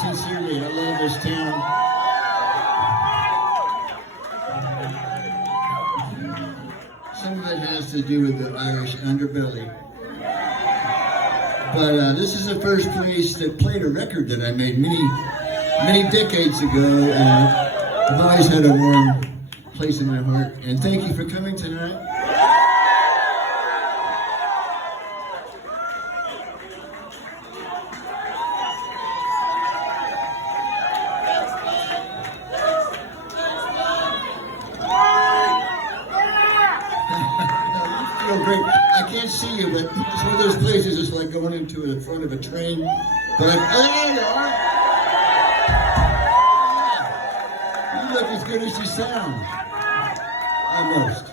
sincerely. I love this town. Some of it has to do with the Irish underbelly. But this is the first place that played a record that I made many decades ago, and I've always had a warm place in my heart. And thank you for coming tonight. Great. I can't see you, but it's one of those places. It's like going into the front of a train. But there you are. You look as good as you sound. Almost.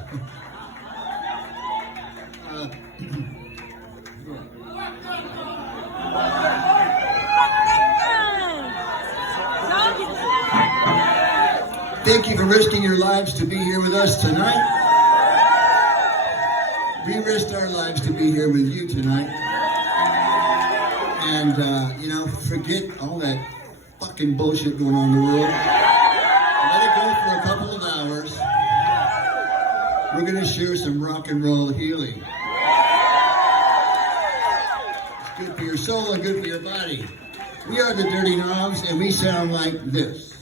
Thank you for risking your lives to be here with us tonight. We risked our lives to be here with you tonight. And, forget all that fucking bullshit going on in the world. Let it go for a couple of hours. We're going to share some rock and roll healing. It's good for your soul and good for your body. We are the Dirty Knobs, and we sound like this.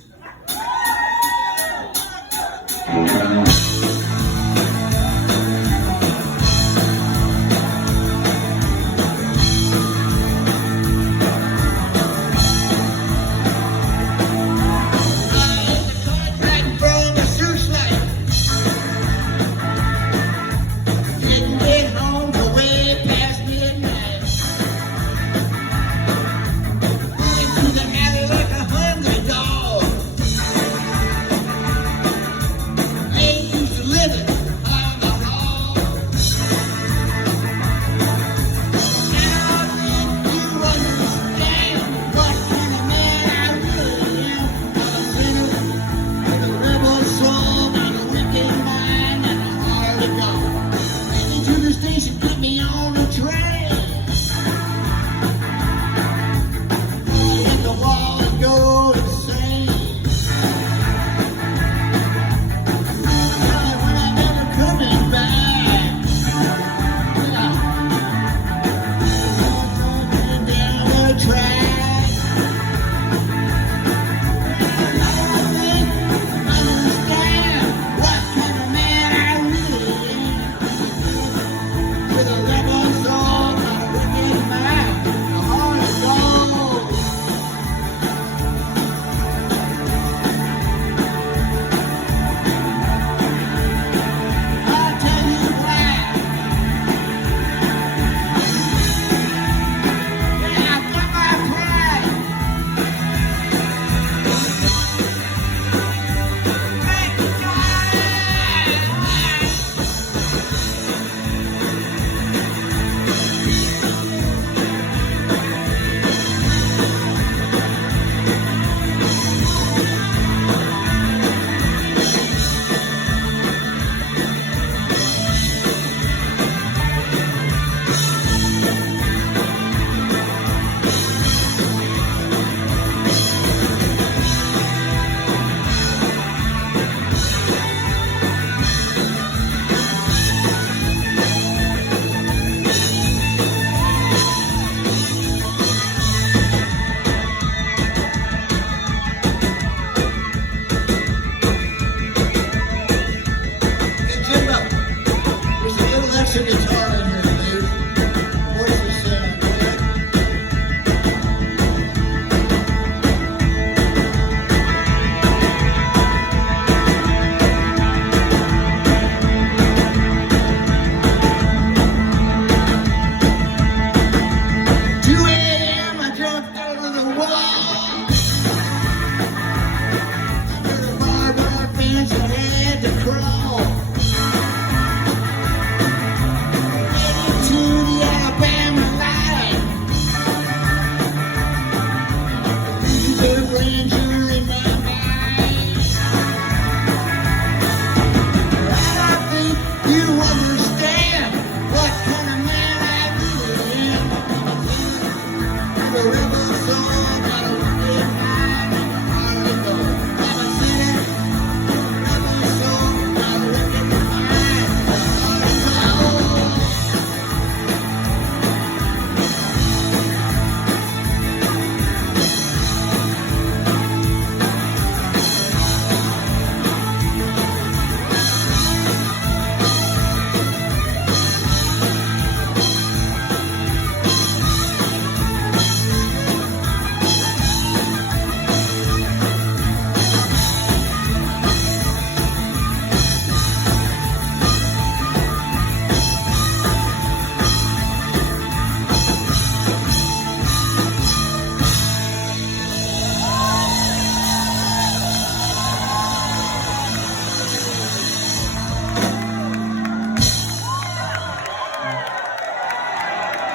Forever.